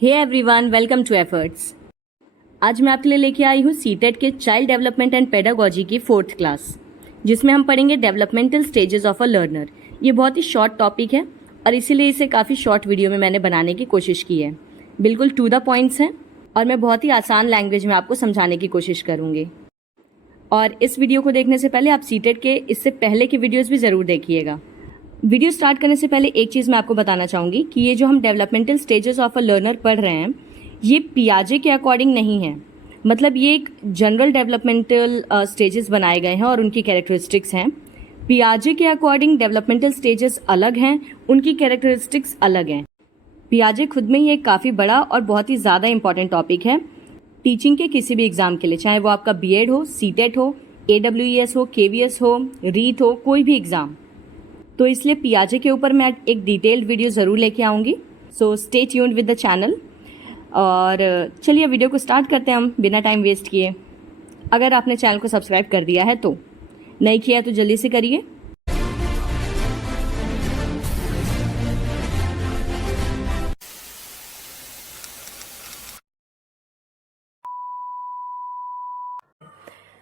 Hey everyone, welcome to efforts. आज मैं आपके लिए लेके आई हूँ सीटेट के चाइल्ड डेवलपमेंट एंड पेडागोजी की 4th क्लास, जिसमें हम पढ़ेंगे developmental stages of a learner. ये बहुत ही शॉर्ट टॉपिक है और इसीलिए इसे काफ़ी शॉर्ट वीडियो में मैंने बनाने की कोशिश की है। बिल्कुल टू द पॉइंट्स हैं और मैं बहुत ही आसान लैंग्वेज में आपको समझाने की कोशिश करूँगी। और इस वीडियो को देखने से पहले आप सीटेट के इससे पहले की वीडियोज़ भी ज़रूर देखिएगा। वीडियो स्टार्ट करने से पहले एक चीज़ मैं आपको बताना चाहूँगी कि ये जो हम developmental stages of a learner पढ़ रहे हैं, ये पियाजे के अकॉर्डिंग नहीं है। मतलब ये एक जनरल डेवलपमेंटल स्टेजेस बनाए गए हैं और उनकी कैरेक्टरिस्टिक्स हैं। पियाजे के अकॉर्डिंग डेवलपमेंटल स्टेजेस अलग हैं, उनकी कैरेक्टरिस्टिक्स अलग हैं। पियाजे खुद में ही एक काफ़ी बड़ा और बहुत ही ज़्यादा इंपॉर्टेंट टॉपिक है टीचिंग के किसी भी एग्ज़ाम के लिए, चाहे वो आपका बीएड हो, सीटेट हो, AWES हो, KVS हो, रीट हो, कोई भी एग्ज़ाम। तो इसलिए पियाजे के ऊपर मैं एक डिटेल्ड वीडियो ज़रूर लेके आऊँगी। So stay tuned with the channel. और चलिए वीडियो को स्टार्ट करते हैं हम बिना टाइम वेस्ट किए। अगर आपने चैनल को सब्सक्राइब कर दिया है तो, नहीं किया तो जल्दी से करिए।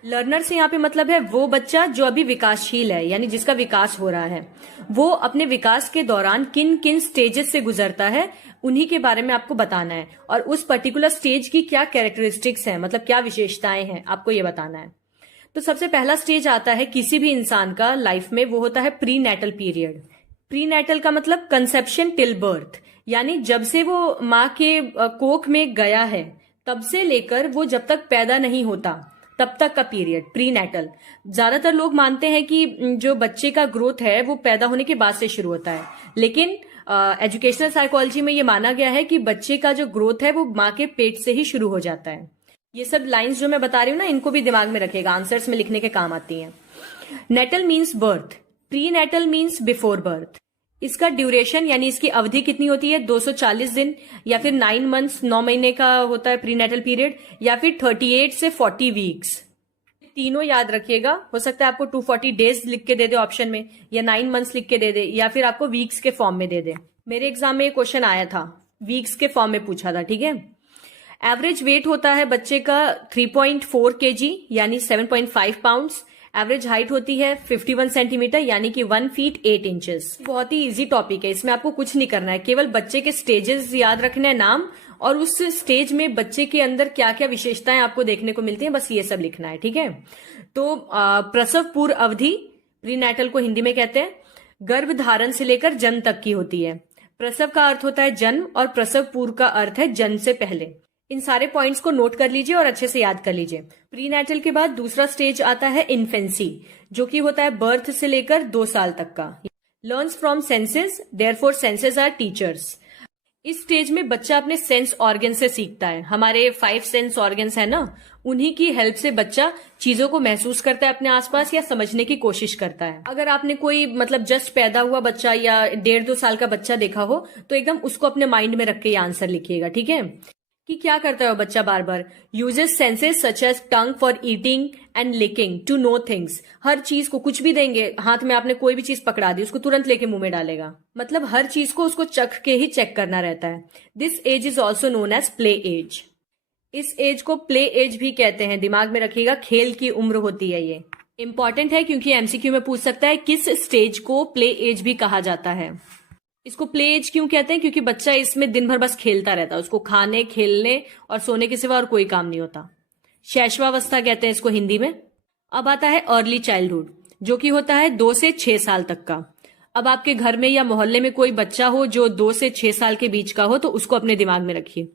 लर्नर से यहाँ पे मतलब है वो बच्चा जो अभी विकासशील है, यानी जिसका विकास हो रहा है। वो अपने विकास के दौरान किन किन स्टेजेस से गुजरता है, उन्हीं के बारे में आपको बताना है। और उस पर्टिकुलर स्टेज की क्या कैरेक्टरिस्टिक्स हैं, मतलब क्या विशेषताएं हैं, आपको ये बताना है। तो सबसे पहला स्टेज आता है किसी भी इंसान का लाइफ में, वो होता है prenatal period. Prenatal का मतलब कंसेप्शन टिल बर्थ, यानी जब से वो माँ के कोख में गया है तब से लेकर वो जब तक पैदा नहीं होता तब तक का पीरियड प्री नेटल। ज्यादातर लोग मानते हैं कि जो बच्चे का ग्रोथ है वो पैदा होने के बाद से शुरू होता है, लेकिन एजुकेशनल साइकोलॉजी में ये माना गया है कि बच्चे का जो ग्रोथ है वो माँ के पेट से ही शुरू हो जाता है। ये सब लाइंस जो मैं बता रही हूँ ना, इनको भी दिमाग में रखेगा, आंसर्स में लिखने के काम आती हैं। Natal means birth, prenatal means before birth. इसका ड्यूरेशन यानी इसकी अवधि कितनी होती है, 240 दिन, या फिर 9 मंथ्स, 9 महीने का होता है प्री नेटल पीरियड, या फिर 38 से 40 वीक्स। तीनों याद रखिएगा। हो सकता है आपको 240 डेज लिख के दे दे ऑप्शन में, या 9 मंथ्स लिख के दे दे, या फिर आपको वीक्स के फॉर्म में दे दे। मेरे एग्जाम में ये क्वेश्चन आया था, वीक्स के फॉर्म में पूछा था, ठीक है। एवरेज वेट होता है बच्चे का 3.4 kg यानी 7.5 पाउंड्स। एवरेज हाइट होती है 51 सेंटीमीटर यानी कि 1 फीट 8 इंचेस। बहुत ही इजी टॉपिक है, इसमें आपको कुछ नहीं करना है, केवल बच्चे के स्टेजेस याद रखना है, नाम, और उस स्टेज में बच्चे के अंदर क्या क्या विशेषताएं आपको देखने को मिलती हैं, बस ये सब लिखना है, ठीक है। तो प्रसव पूर्व अवधि प्रीनेटल को हिंदी में कहते हैं, गर्भ धारण से लेकर जन्म तक की होती है। प्रसव का अर्थ होता है जन्म और प्रसव पूर्व का अर्थ है जन्म से पहले। इन सारे पॉइंट्स को नोट कर लीजिए और अच्छे से याद कर लीजिए। प्रीनेटल के बाद दूसरा स्टेज आता है इन्फेंसी, जो कि होता है बर्थ से लेकर 2 साल तक का। Learns from senses, therefore senses are teachers. इस स्टेज में बच्चा अपने सेंस ऑर्गन से सीखता है। हमारे 5 सेंस ऑर्गन्स है ना, उन्हीं की हेल्प से बच्चा चीजों को महसूस करता है अपने आसपास या समझने की कोशिश करता है। अगर आपने कोई मतलब जस्ट पैदा हुआ बच्चा या 1.5-2 साल का बच्चा देखा हो तो एकदम उसको अपने माइंड में रख के ये आंसर लिखिएगा, ठीक है। कि क्या करता है वो बच्चा, बार बार uses senses such as tongue for eating and licking to know things. हर चीज को, कुछ भी देंगे, हाथ में आपने कोई भी चीज पकड़ा दी, उसको तुरंत लेके मुंह में डालेगा। मतलब हर चीज को उसको चख के ही चेक करना रहता है। This age is also known as play age. इस एज को प्ले एज भी कहते हैं, दिमाग में रखिएगा, खेल की उम्र होती है। ये इंपॉर्टेंट है क्योंकि एमसीक्यू में पूछ सकता है किस स्टेज को प्ले एज भी कहा जाता है। इसको प्ले एज क्यों कहते हैं, क्योंकि बच्चा इसमें दिन भर बस खेलता रहता है, उसको खाने, खेलने और सोने के सिवा और कोई काम नहीं होता। शैशवावस्था कहते हैं इसको हिंदी में। अब आता है अर्ली चाइल्डहुड, जो कि होता है 2 से 6 साल तक का। अब आपके घर में या मोहल्ले में कोई बच्चा हो जो 2 से 6 साल के बीच का हो तो उसको अपने दिमाग में रखिए।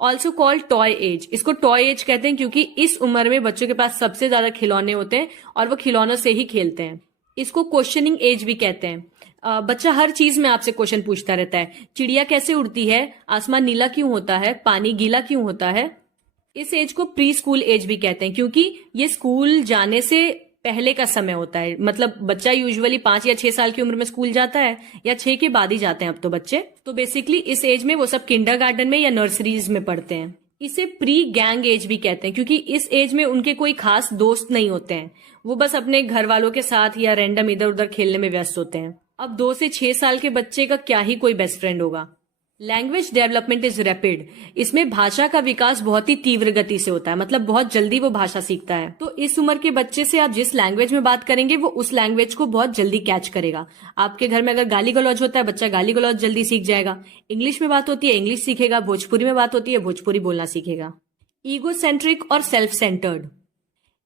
Also called toy age. इसको टॉय एज कहते हैं क्योंकि इस उम्र में बच्चों के पास सबसे ज्यादा खिलौने होते हैं और वो खिलौनों से ही खेलते हैं। इसको क्वेश्चनिंग एज भी कहते हैं। बच्चा हर चीज में आपसे क्वेश्चन पूछता रहता है। चिड़िया कैसे उड़ती है, आसमान नीला क्यों होता है, पानी गीला क्यों होता है। इस एज को प्री स्कूल एज भी कहते हैं क्योंकि ये स्कूल जाने से पहले का समय होता है। मतलब बच्चा यूजुअली 5 या 6 साल की उम्र में स्कूल जाता है, या 6 के बाद ही जाते हैं अब तो बच्चे। तो बेसिकली इस एज में वो सब किंडरगार्टन में या नर्सरीज में पढ़ते हैं। इसे प्री गैंग एज भी कहते हैं क्योंकि इस एज में उनके कोई खास दोस्त नहीं होते हैं, वो बस अपने घर वालों के साथ या रैंडम इधर उधर खेलने में व्यस्त होते हैं। अब 2 से 6 साल के बच्चे का क्या ही कोई बेस्ट फ्रेंड होगा, लैंग्वेज डेवलपमेंट इज रैपिड। इसमें भाषा का विकास बहुत ही तीव्र गति से होता है, मतलब बहुत जल्दी वो भाषा सीखता है। तो इस उम्र के बच्चे से आप जिस लैंग्वेज में बात करेंगे वो उस लैंग्वेज को बहुत जल्दी कैच करेगा। आपके घर में अगर गाली गलौज होता है, बच्चा गाली गलौज जल्दी सीख जाएगा। इंग्लिश में बात होती है, इंग्लिश सीखेगा। भोजपुरी में बात होती है, भोजपुरी बोलना सीखेगा। ईगो सेंट्रिक और सेल्फ सेंटर्ड,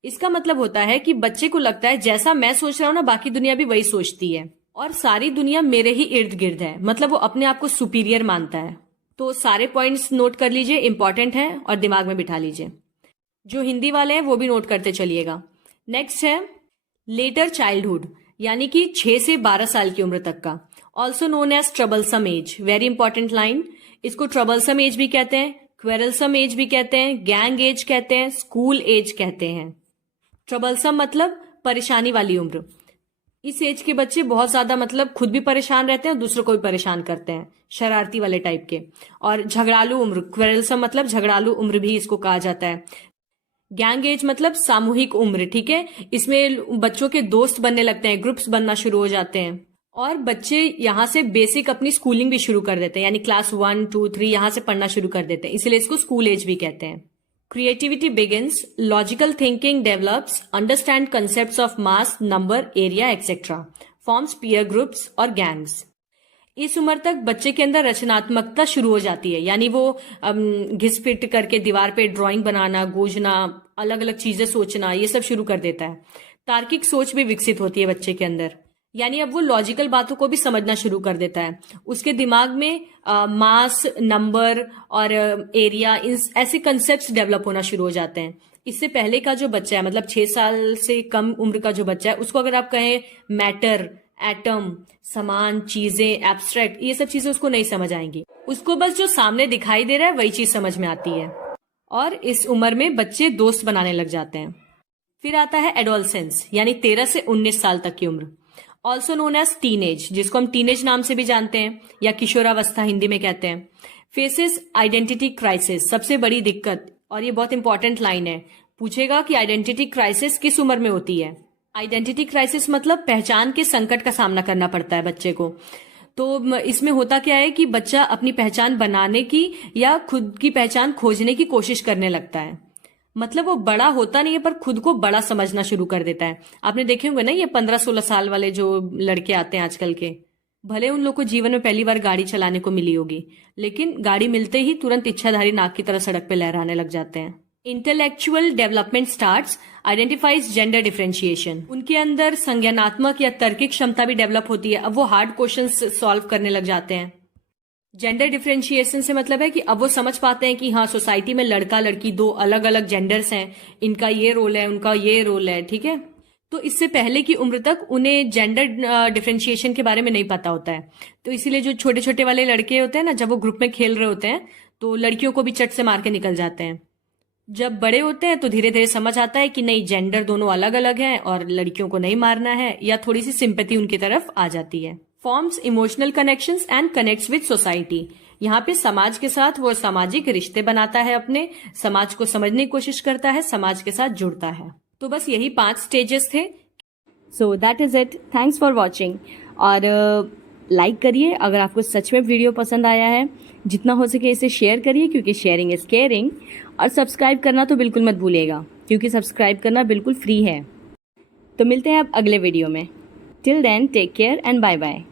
इसका मतलब होता है कि बच्चे को लगता है जैसा मैं सोच रहा हूं ना, बाकी दुनिया भी वही सोचती है और सारी दुनिया मेरे ही इर्द गिर्द है। मतलब वो अपने आप को सुपीरियर मानता है। तो सारे पॉइंट्स नोट कर लीजिए, इंपॉर्टेंट है और दिमाग में बिठा लीजिए। जो हिंदी वाले हैं वो भी नोट करते चलिएगा। नेक्स्ट है लेटर चाइल्डहुड, यानी कि 6 से 12 साल की उम्र तक का। Also known as troublesome age. Very important line. इसको ट्रबलसम एज भी कहते हैं, क्वेरलसम एज भी कहते हैं, गैंग एज कहते हैं, स्कूल एज कहते हैं। ट्रबलसम मतलब परेशानी वाली उम्र। इस एज के बच्चे बहुत ज्यादा मतलब खुद भी परेशान रहते हैं और दूसरों को भी परेशान करते हैं, शरारती वाले टाइप के। और झगड़ालू उम्र, क्वेरलसम मतलब झगड़ालू उम्र भी इसको कहा जाता है। गैंग एज मतलब सामूहिक उम्र, ठीक है। इसमें बच्चों के दोस्त बनने लगते हैं, ग्रुप्स बनना शुरू हो जाते हैं और बच्चे यहाँ से बेसिक अपनी स्कूलिंग भी शुरू कर देते हैं, यानी क्लास 1, 2, 3 यहाँ से पढ़ना शुरू कर देते हैं, इसलिए इसको स्कूल एज भी कहते हैं। Creativity begins, logical thinking develops, understand concepts of mass, number, area, etc. Forms peer groups और gangs. इस उम्र तक बच्चे के अंदर रचनात्मकता शुरू हो जाती है, यानी वो घिस-पिट करके दीवार पे ड्राइंग बनाना, गूंजना, अलग अलग चीजें सोचना, ये सब शुरू कर देता है। तार्किक सोच भी विकसित होती है बच्चे के अंदर, यानी अब वो लॉजिकल बातों को भी समझना शुरू कर देता है। उसके दिमाग में मास, नंबर और एरिया, ऐसे कंसेप्ट्स डेवलप होना शुरू हो जाते हैं। इससे पहले का जो बच्चा है, मतलब 6 साल से कम उम्र का जो बच्चा है, उसको अगर आप कहें मैटर, एटम, समान, चीजें, एब्स्ट्रैक्ट, ये सब चीजें उसको नहीं समझ आएंगी। उसको बस जो सामने दिखाई दे रहा है वही चीज समझ में आती है। और इस उम्र में बच्चे दोस्त बनाने लग जाते हैं। फिर आता है एडोलसेंस, यानी 13 से 19 साल तक की उम्र। ऑल्सो नोन एज टीनेज, जिसको हम टीनेज नाम से भी जानते हैं या किशोरावस्था हिंदी में कहते हैं। फेसेस आइडेंटिटी क्राइसिस, सबसे बड़ी दिक्कत, और ये बहुत इंपॉर्टेंट लाइन है। पूछेगा कि आइडेंटिटी क्राइसिस किस उम्र में होती है। आइडेंटिटी क्राइसिस मतलब पहचान के संकट का सामना करना पड़ता है बच्चे को। तो इसमें होता क्या है कि बच्चा अपनी पहचान बनाने की या खुद की पहचान खोजने की कोशिश करने लगता है। मतलब वो बड़ा होता नहीं है पर खुद को बड़ा समझना शुरू कर देता है। आपने देखे होंगे ना ये 15-16 साल वाले जो लड़के आते हैं आजकल के, भले उन लोग को जीवन में पहली बार गाड़ी चलाने को मिली होगी, लेकिन गाड़ी मिलते ही तुरंत इच्छाधारी नाक की तरह सड़क पे लहराने लग जाते हैं। Intellectual development starts, identifies gender differentiation. उनके अंदर संज्ञानात्मक या तार्किक क्षमता भी डेवलप होती है। अब वो हार्ड क्वेश्चंस सॉल्व करने लग जाते हैं। जेंडर डिफरेंशिएशन से मतलब है कि अब वो समझ पाते हैं कि हाँ, सोसाइटी में लड़का लड़की 2 अलग अलग जेंडर्स हैं, इनका ये रोल है, उनका ये रोल है, ठीक है। तो इससे पहले की उम्र तक उन्हें जेंडर डिफरेंशिएशन के बारे में नहीं पता होता है। तो इसीलिए जो छोटे छोटे वाले लड़के होते हैं ना, जब वो ग्रुप में खेल रहे होते हैं तो लड़कियों को भी चट से मार के निकल जाते हैं। जब बड़े होते हैं तो धीरे धीरे समझ आता है कि नहीं, जेंडर दोनों अलग अलग हैं और लड़कियों को नहीं मारना है, या थोड़ी सी सिंपैथी उनकी तरफ आ जाती है। Forms emotional connections and connects with society. यहाँ पे समाज के साथ वो सामाजिक रिश्ते बनाता है, अपने समाज को समझने की कोशिश करता है, समाज के साथ जुड़ता है। तो बस यही 5 स्टेजेस थे। So that is it. Thanks for watching. और लाइक करिए अगर आपको सच में वीडियो पसंद आया है। जितना हो सके इसे शेयर करिए, क्योंकि शेयरिंग इज केयरिंग। और सब्सक्राइब करना तो बिल्कुल मत भूलिएगा, क्योंकि सब्सक्राइब करना बिल्कुल फ्री है। तो मिलते हैं अब अगले वीडियो में। Till then take care and bye bye.